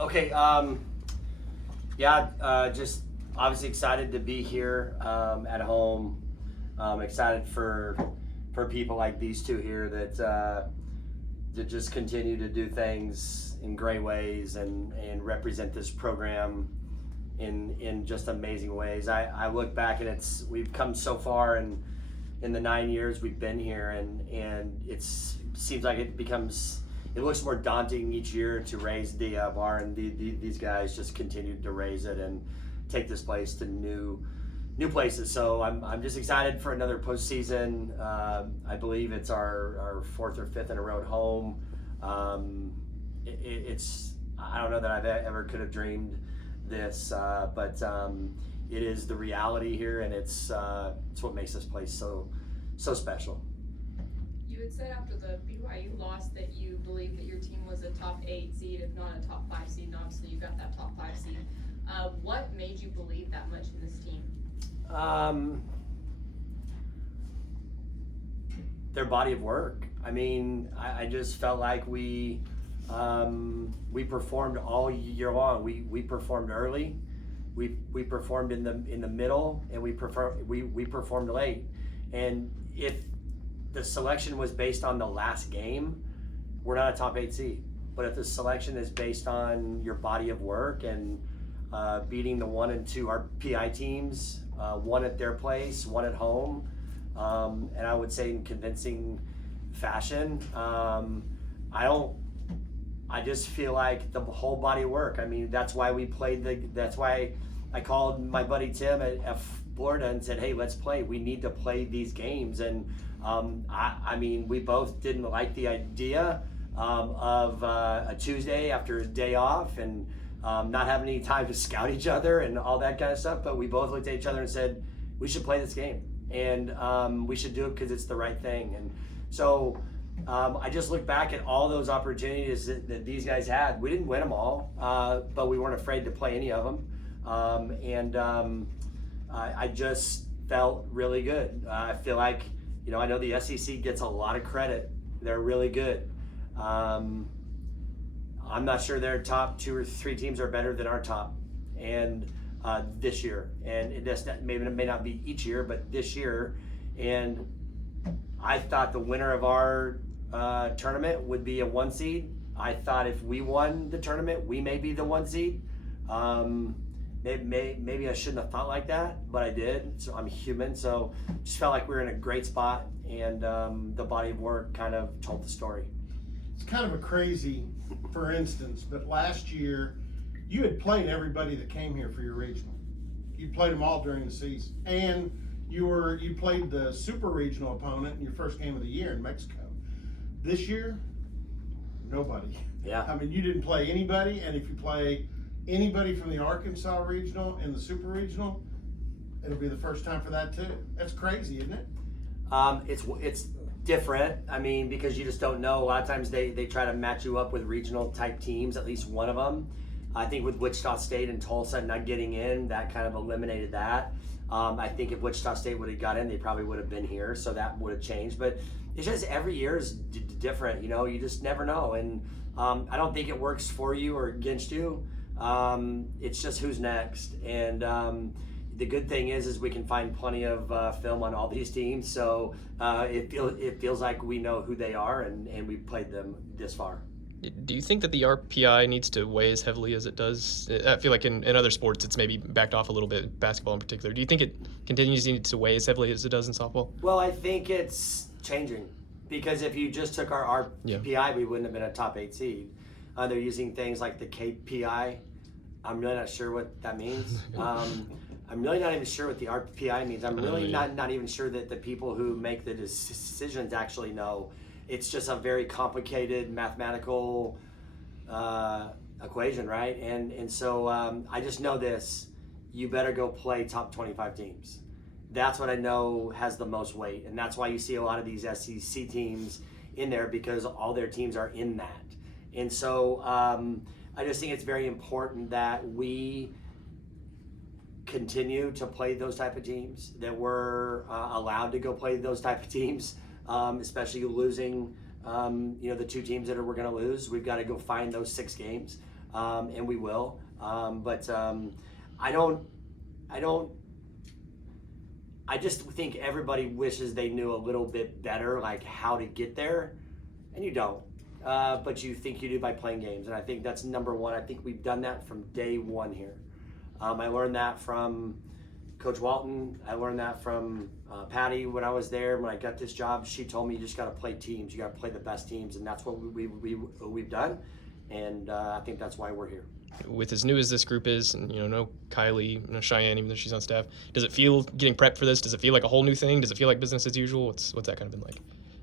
Okay. Just obviously excited to be here at home. Excited for people like these two here that just continue to do things in great ways and represent this program in just amazing ways. I look back and we've come so far in the 9 years we've been here, and it seems like it looks more daunting each year to raise the bar, and these guys just continue to raise it and take this place to new places. So I'm just excited for another postseason. I believe it's our fourth or fifth in a row at home. It's I don't know that I've ever could have dreamed this, but it is the reality here, and it's what makes this place so special. You had said after the BYU loss that you believed that your team was a top 8 seed, if not a top 5 seed, and obviously you got that top 5 seed. What made you believe that much in this team? Their body of work. I mean, I just felt like we performed all year long. We performed early, we performed in the middle, and we performed late. And if the selection was based on the last game, we're not a top 8 seed. But if the selection is based on your body of work and beating the 1 and 2 RPI teams, one at their place, one at home, and I would say in convincing fashion, I just feel like the whole body of work. I mean, that's why that's why I called my buddy Tim at Florida and said, hey, let's play. We need to play these games. And I mean, we both didn't like the idea of a Tuesday after a day off and not having any time to scout each other and all that kind of stuff. But we both looked at each other and said, we should play this game. And we should do it because it's the right thing. And so I just look back at all those opportunities that these guys had. We didn't win them all, but we weren't afraid to play any of them. I just felt really good. I feel like, I know the SEC gets a lot of credit. They're really good. I'm not sure their top 2 or 3 teams are better than our top, and this year. And it may not be each year, but this year. And I thought the winner of our tournament would be a 1 seed. I thought if we won the tournament, we may be the 1 seed. Maybe I shouldn't have thought like that, but I did. So I'm human. So just felt like we were in a great spot, and the body of work kind of told the story. It's kind of a crazy, for instance, but last year you had played everybody that came here for your regional. You played them all during the season, and you played the super regional opponent in your first game of the year in Mexico. This year, nobody. Yeah. I mean, you didn't play anybody, and if you play anybody from the Arkansas regional and the super regional, it'll be the first time for that too. That's crazy, isn't it? It's different. I mean, because you just don't know. A lot of times they try to match you up with regional type teams, at least one of them. I think with Wichita State and Tulsa not getting in, that kind of eliminated that. I think if Wichita State would have got in, they probably would have been here, so that would have changed. But it's just every year is different, you just never know. And I don't think it works for you or against you. It's just who's next. And the good thing is we can find plenty of film on all these teams, so it feels like we know who they are, and we've played them this far. Do you think that the RPI needs to weigh as heavily as it does? I feel like in other sports it's maybe backed off a little bit, basketball in particular. Do you think it continues to need to weigh as heavily as it does in softball? Well, I think it's changing, because if you just took our RPI, we wouldn't have been a top 8 seed. They're using things like the KPI. I'm really not sure what that means. I'm really not even sure what the RPI means. I'm really not even sure that the people who make the decisions actually know. It's just a very complicated mathematical equation, right? And so I just know this: you better go play top 25 teams. That's what I know has the most weight, and that's why you see a lot of these SEC teams in there, because all their teams are in that. And so I just think it's very important that we continue to play those type of teams, that we're allowed to go play those type of teams, especially losing, the 2 teams that we're going to lose. We've got to go find those 6 games. and we will. I just think everybody wishes they knew a little bit better, like how to get there, and you don't. But you think you do by playing games, and I think that's number one. I think we've done that from day one here. I learned that from Coach Walton. I learned that from Patty when I was there. When I got this job, she told me you just got to play teams. You got to play the best teams, and that's what we've done. And I think that's why we're here. With as new as this group is, and no Kylie, no Cheyenne, even though she's on staff, does it feel, getting prepped for this, does it feel like a whole new thing? Does it feel like business as usual? What's that kind of been like?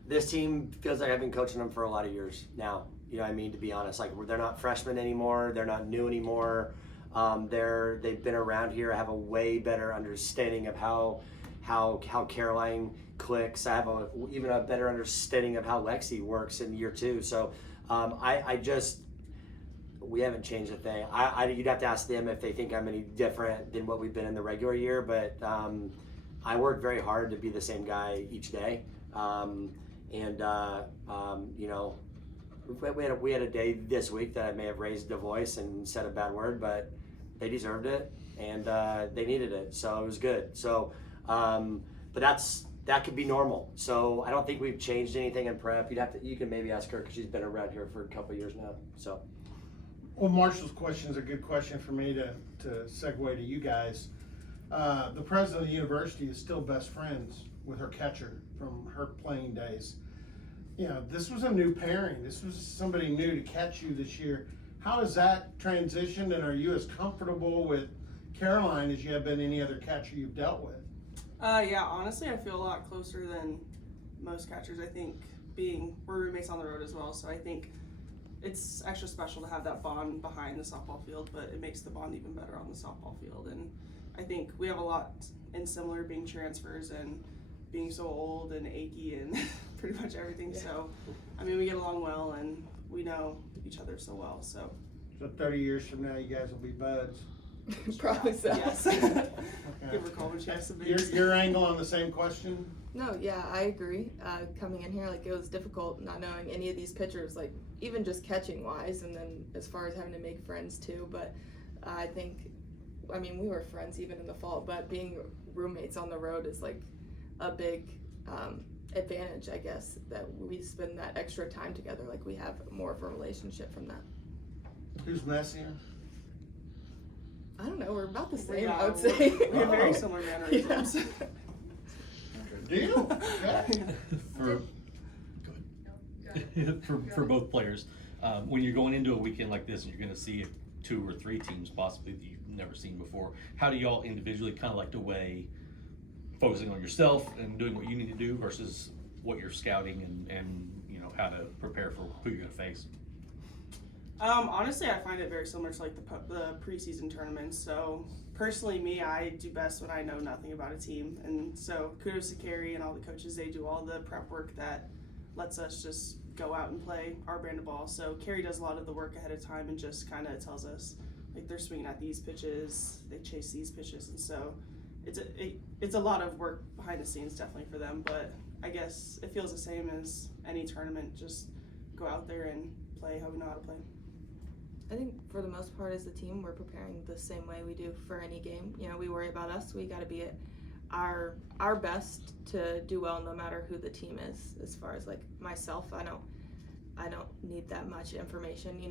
This team feels like I've been coaching them for a lot of years now. You know what I mean? To be honest, like they're not freshmen anymore. They're not new anymore. They've been around here. I have a way better understanding of how Caroline clicks. I have even a better understanding of how Lexi works in year two. So we haven't changed a thing. You'd have to ask them if they think I'm any different than what we've been in the regular year. But I work very hard to be the same guy each day. We had a day this week that I may have raised a voice and said a bad word, but they deserved it and they needed it, so it was good. So, but that could be normal. So I don't think we've changed anything in prep. You can maybe ask her because she's been around here for a couple of years now. So. Well, Marshall's question is a good question for me to segue to you guys. The president of the university is still best friends with her catcher from her playing days. This was a new pairing. This was somebody new to catch you this year. How has that transitioned, and are you as comfortable with Caroline as you have been any other catcher you've dealt with? Yeah, honestly, I feel a lot closer than most catchers. I think we're roommates on the road as well, so I think it's extra special to have that bond behind the softball field, but it makes the bond even better on the softball field. And I think we have a lot in similar, being transfers and being so old and achy and pretty much everything. Yeah. So, I mean, we get along well and we know each other so well. So 30 years from now, you guys will be buds. Probably so. Yes. Okay. Give her a call when she has some babies. Your angle on the same question? No, yeah, I agree. Coming in here, it was difficult not knowing any of these pitchers, even just catching wise, and then as far as having to make friends too. But I think, we were friends even in the fall, but being roommates on the road is a big advantage, I guess, that we spend that extra time together. We have more of a relationship from that. Who's messier? I don't know, we're about the same, Yeah, I would say. We have very similar mannerisms. Yeah. Good deal. For both players, when you're going into a weekend like this and you're going to see 2 or 3 teams possibly that you've never seen before, how do y'all individually kind of like to weigh focusing on yourself and doing what you need to do versus what you're scouting and how to prepare for who you're going to face? Honestly, I find it very similar to the preseason tournaments. So personally, I do best when I know nothing about a team, and so kudos to Carrie and all the coaches. They do all the prep work that lets us just go out and play our brand of ball. So Carrie does a lot of the work ahead of time and just kind of tells us they're swinging at these pitches, they chase these pitches, and so it's a lot of work behind the scenes definitely for them. But I guess it feels the same as any tournament. Just go out there and play how we know how to play. I think for the most part as a team, we're preparing the same way we do for any game. We worry about us. We got to be at our best to do well no matter who the team is. As far as myself, I don't need that much information.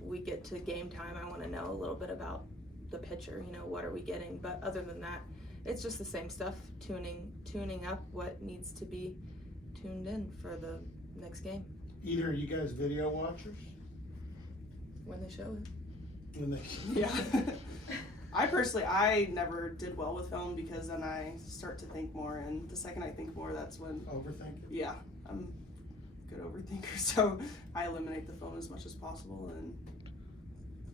We get to game time, I want to know a little bit about the pitcher, what are we getting? But other than that, it's just the same stuff, tuning up what needs to be tuned in for the next game. Either are you guys video watchers? When they show it. Yeah. I never did well with film because then I start to think more, and the second I think more, that's when Overthinking? Yeah, I'm a good overthinker, so I eliminate the film as much as possible, and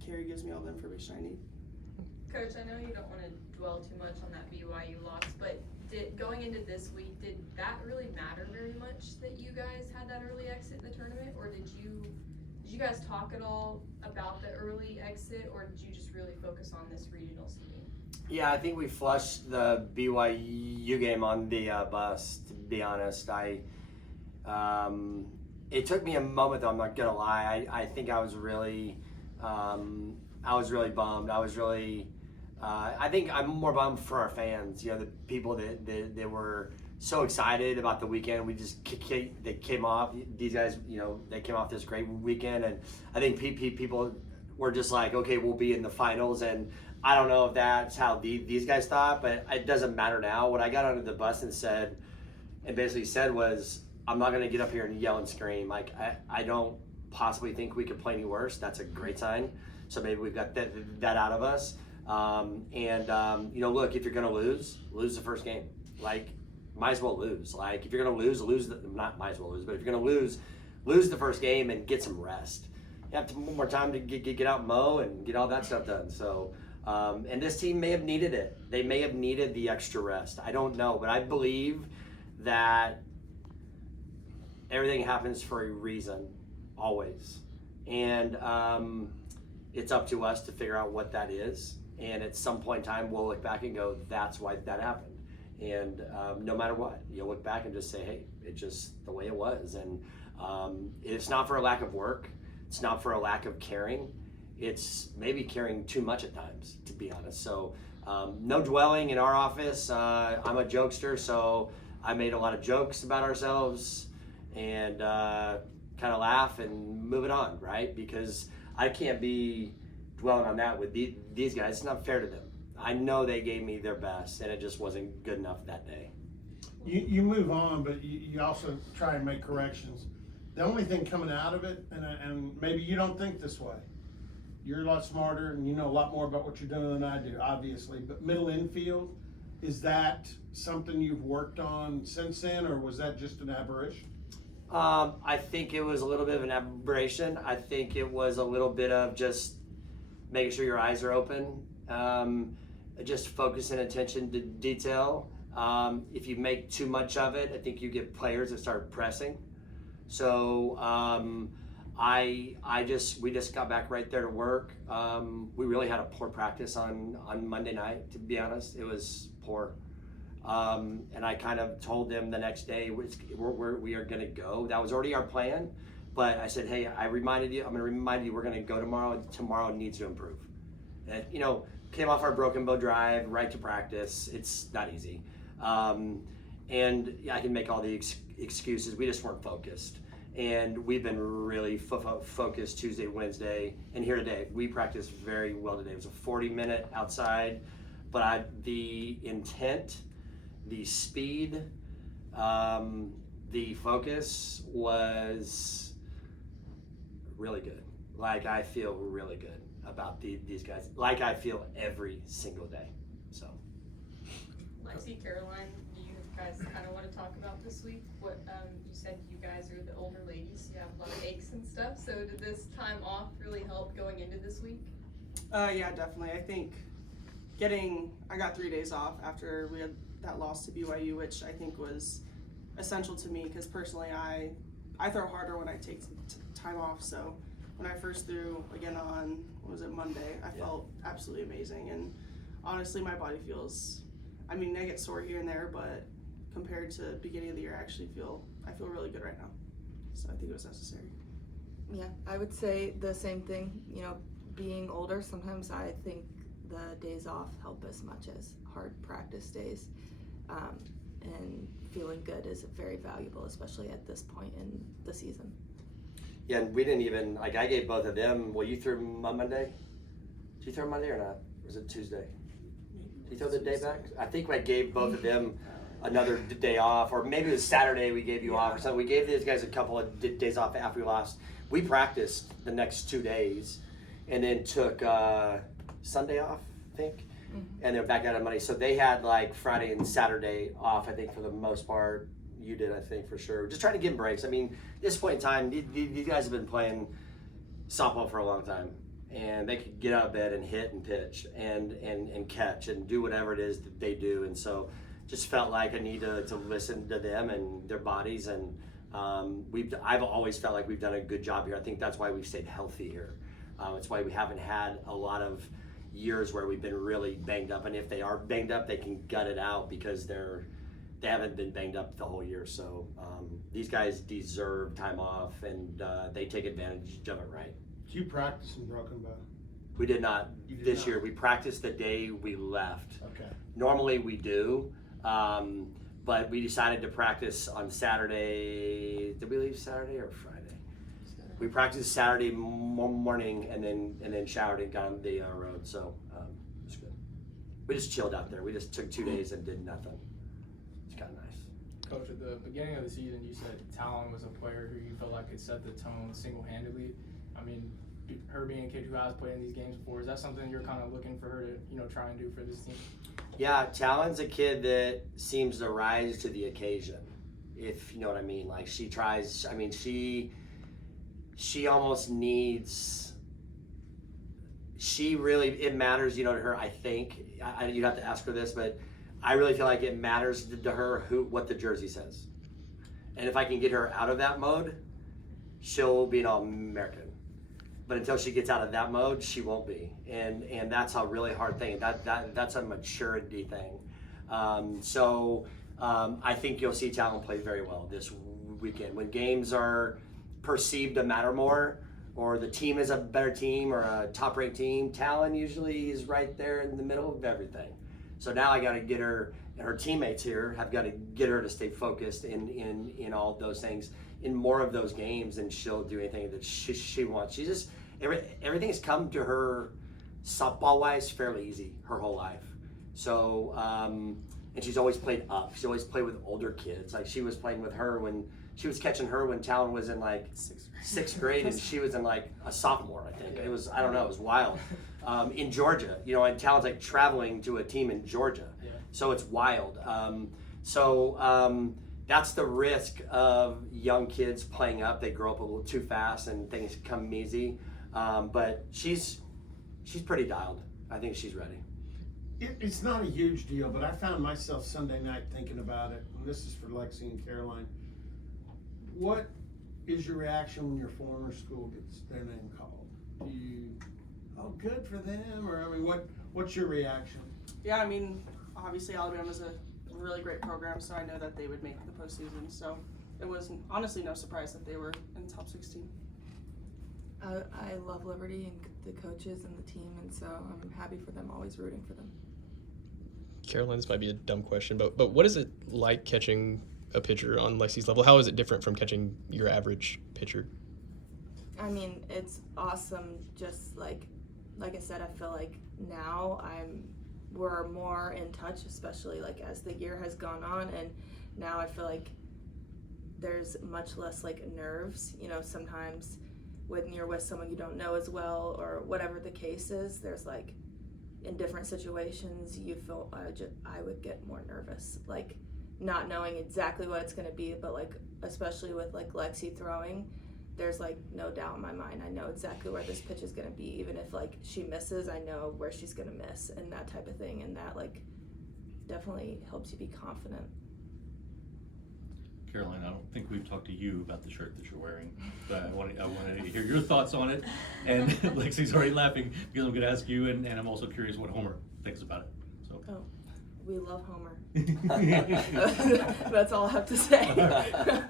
Carrie gives me all the information I need. Coach, I know you don't want to dwell too much on that BYU loss, but going into this week, did that really matter very much that you guys had that early exit in the tournament, or did you guys talk at all about the early exit, or did you just really focus on this regional seeding? Yeah, I think we flushed the BYU game on the bus, to be honest. It took me a moment, though, I'm not going to lie. I think I was really I was really bummed. I was really, I think I'm more bummed for our fans. You know, the people that were so excited about the weekend. We just they came off. These guys, you know, they came off this great weekend, and I think people were just like, okay, we'll be in the finals. And I don't know if that's how these guys thought, but it doesn't matter now. What I got under the bus and basically said was, I'm not going to get up here and yell and scream. Like, I don't possibly think we could play any worse. That's a great sign. So maybe we've got that out of us. You know, look, if you're going to lose the first game. Like, might as well lose. Like, if you're going to lose not might as well lose, but if you're going to lose the first game and get some rest. You have more time to get out and mow and get all that stuff done. So, and this team may have needed it. They may have needed the extra rest. I don't know, but I believe that everything happens for a reason, always. And it's up to us to figure out what that is. And at some point in time, we'll look back and go, that's why that happened. And no matter what, you'll look back and just say, hey, it's just the way it was. And it's not for a lack of work. It's not for a lack of caring. It's maybe caring too much at times, to be honest. So no dwelling in our office. I'm a jokester, so I made a lot of jokes about ourselves and kind of laugh and move it on, right? Because I can't be dwelling on that with these guys. It's not fair to them. I know they gave me their best, and it just wasn't good enough that day. You move on, but you also try and make corrections. The only thing coming out of it, and maybe you don't think this way, you're a lot smarter and you know a lot more about what you're doing than I do, obviously, but middle infield, is that something you've worked on since then, or was that just an aberration? I think it was a little bit of an aberration. I think it was a little bit of just making sure your eyes are open, just focusing attention to detail. If you make too much of it, I think you get players that start pressing. So we just got back right there to work. We really had a poor practice on Monday night, to be honest. It was poor. And I kind of told them the next day, we are going to go. That was already our plan. But I said, hey, I'm going to remind you, we're going to go tomorrow. Tomorrow needs to improve. And, you know, came off our Broken Bow drive, right to practice. It's not easy. And yeah, I can make all the excuses. We just weren't focused. And we've been really focused Tuesday, Wednesday, and here today. We practiced very well today. It was a 40-minute outside, but the intent, the speed, the focus was really good. Like, I feel really good about these guys. Like I feel every single day. So, Lexi, Caroline, do you guys kind of want to talk about this week? What you said, you guys are the older ladies, you have a lot of aches and stuff. So did this time off really help going into this week? Yeah, definitely. I think I got 3 days off after we had that loss to BYU, which I think was essential to me because personally I throw harder when I take time off. So when I first threw again on, Monday, I felt absolutely amazing. And honestly, my body feels, I get sore here and there, but compared to the beginning of the year, I feel really good right now. So I think it was necessary. Yeah, I would say the same thing. You know, being older, sometimes I think the days off help as much as hard practice days. And feeling good is very valuable, especially at this point in the season. yeah, and we didn't even, like, I gave both of them, well, you threw on Monday? Did you throw Monday or not? Or was it Tuesday? Did you throw the day back? I think I gave both of them another day off, or maybe it was Saturday we gave you off or something. We gave these guys a couple of days off after we lost. We practiced the next 2 days and then took Sunday off, I think. And they're back out of money. So they had like Friday and Saturday off, I think, for the most part. You did, I think, for sure. Just trying to give them breaks. At this point in time, these guys have been playing softball for a long time. And they could get out of bed and hit and pitch and catch and do whatever it is that they do. And so just felt like I need to listen to them and their bodies. And I've always felt like we've done a good job here. I think that's why we've stayed healthy here. It's why we haven't had a lot of years where we've been really banged up, and if they are banged up, they can gut it out because they haven't been banged up the whole year. So these guys deserve time off, and they take advantage of it, right? Did you practice in Broken Bow? We did not You did this not. year. We practiced the day we left. Okay. Normally we do, but we decided to practice on Saturday. Did we leave Saturday or Friday? We practiced Saturday morning and then showered and got on the road. So it was good. We just chilled out there. We just took 2 days and did nothing. It's kind of nice. Coach, at the beginning of the season, you said Talon was a player who you felt like could set the tone single-handedly. I mean, her being a kid who has played in these games before, is that something you're kind of looking for her to, try and do for this team? Yeah, Talon's a kid that seems to rise to the occasion, if you know what I mean. Like she tries. I mean, she almost needs. She really, it matters, to her. I think you'd have to ask her this, but I really feel like it matters to her what the jersey says, and if I can get her out of that mode, she'll be an All-American. But until she gets out of that mode, she won't be, and that's a really hard thing. That's a maturity thing. I think you'll see Talon play very well this weekend when games are perceived to matter more, or the team is a better team or a top-ranked team. Talon usually is right there in the middle of everything. So now I got to get her, and her teammates here have got to get her to stay focused in all of those things, in more of those games, and she'll do anything that she wants. She just everything has come to her softball wise fairly easy her whole life. So and she's always played up. She always played with older kids. Like she was playing with her when she was catching her when Talon was in like sixth grade, and she was in like a sophomore, I think. It was, I don't know, it was wild. In Georgia, and Talon's like traveling to a team in Georgia. Yeah. So it's wild. That's the risk of young kids playing up. They grow up a little too fast and things come easy. But she's pretty dialed. I think she's ready. It's not a huge deal, but I found myself Sunday night thinking about it, and this is for Lexi and Caroline. What is your reaction when your former school gets their name called? Do you, oh, good for them, or I mean, what's your reaction? Yeah, I mean, obviously Alabama's a really great program, so I know that they would make the postseason. So it was honestly no surprise that they were in the top 16. I love Liberty and the coaches and the team, and so I'm happy for them, always rooting for them. Caroline, this might be a dumb question, but what is it like catching a pitcher on Lexi's level? How is it different from catching your average pitcher? I mean, it's awesome. Just like I said, I feel like now we're more in touch, especially like as the year has gone on, and now I feel like there's much less like nerves. Sometimes when you're with someone you don't know as well, or whatever the case is, there's like in different situations you feel I would get more nervous, like not knowing exactly what it's going to be, but like especially with like Lexi throwing, there's like no doubt in my mind. I know exactly where this pitch is going to be. Even if like she misses, I know where she's going to miss, and that type of thing, and that like definitely helps you be confident. Caroline, I don't think we've talked to you about the shirt that you're wearing, but I wanted to hear your thoughts on it. And Lexi's already laughing because I'm going to ask you, and I'm also curious what Homer thinks about it. So. Oh, we love Homer. That's all I have to say.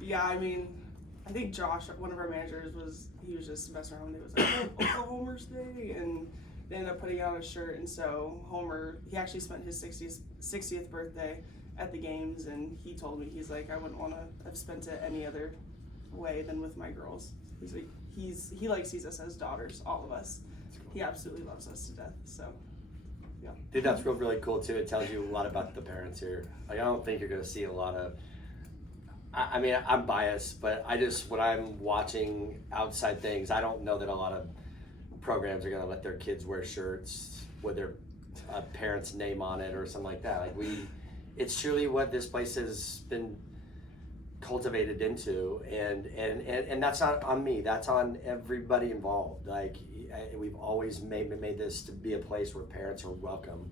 Yeah, I mean, I think Josh, one of our managers, he was just messing around. He was like, Homer's Day, and they ended up putting it on his shirt. And so Homer, he actually spent his 60th birthday at the games, and he told me, he's like, I wouldn't want to have spent it any other way than with my girls. He's like, he like sees us as daughters, all of us. Cool. He absolutely loves us to death. So, yeah. Dude, that's really cool too. It tells you a lot about the parents here. Like, I don't think you're going to see a lot of. I mean, I'm biased, but when I'm watching outside things, I don't know that a lot of programs are going to let their kids wear shirts with their parents' name on it or something like that. Like it's truly what this place has been cultivated into, and that's not on me. That's on everybody involved. Like we've always made this to be a place where parents are welcome.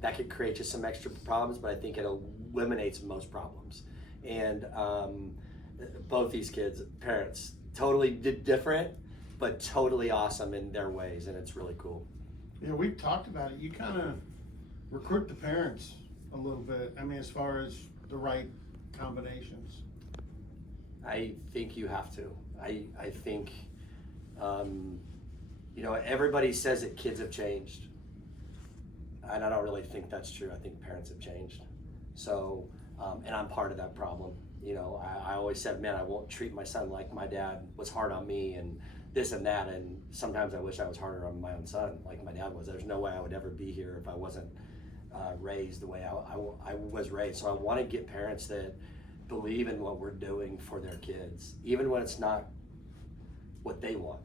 That could create just some extra problems, but I think it eliminates most problems. And both these kids, parents, totally different, but totally awesome in their ways, and it's really cool. Yeah, we've talked about it. You kind of recruit the parents a little bit. I mean, as far as the right combinations. I think you have to. I think You know, everybody says that kids have changed, and I don't really think that's true. I think parents have changed. So, and I'm part of that problem. You know, I always said, man, I won't treat my son like my dad was hard on me and this and that. And sometimes I wish I was harder on my own son like my dad was. There's no way I would ever be here if I wasn't raised the way I was raised. So I want to get parents that believe in what we're doing for their kids, even when it's not what they want.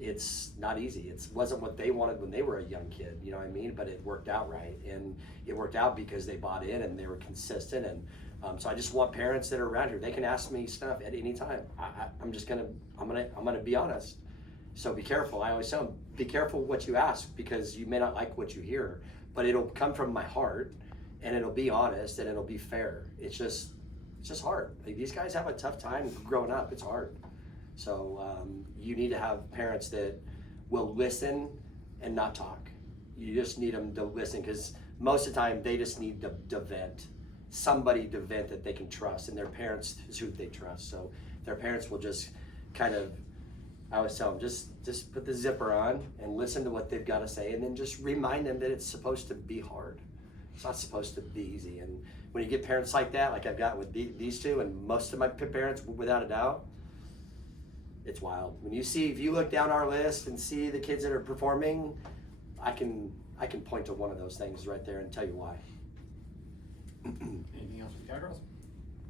It's not easy. It wasn't what they wanted when they were a young kid, you know what I mean? But it worked out right, and it worked out because they bought in and they were consistent. And so I just want parents that are around here. They can ask me stuff at any time. I'm gonna be honest. So be careful. I always tell them, be careful what you ask, because you may not like what you hear, but it'll come from my heart, and it'll be honest, and it'll be fair. It's just hard. Like, these guys have a tough time growing up. It's hard. So you need to have parents that will listen and not talk. You just need them to listen, because most of the time they just need to vent. Somebody to vent that they can trust, and their parents is who they trust. So their parents will just kind of, I always tell them, just put the zipper on and listen to what they've got to say, and then just remind them that it's supposed to be hard. It's not supposed to be easy. And when you get parents like that, like I've got with these two and most of my parents, without a doubt, it's wild. When you see, if you look down our list and see the kids that are performing, I can point to one of those things right there and tell you why. Anything else with Cowgirls?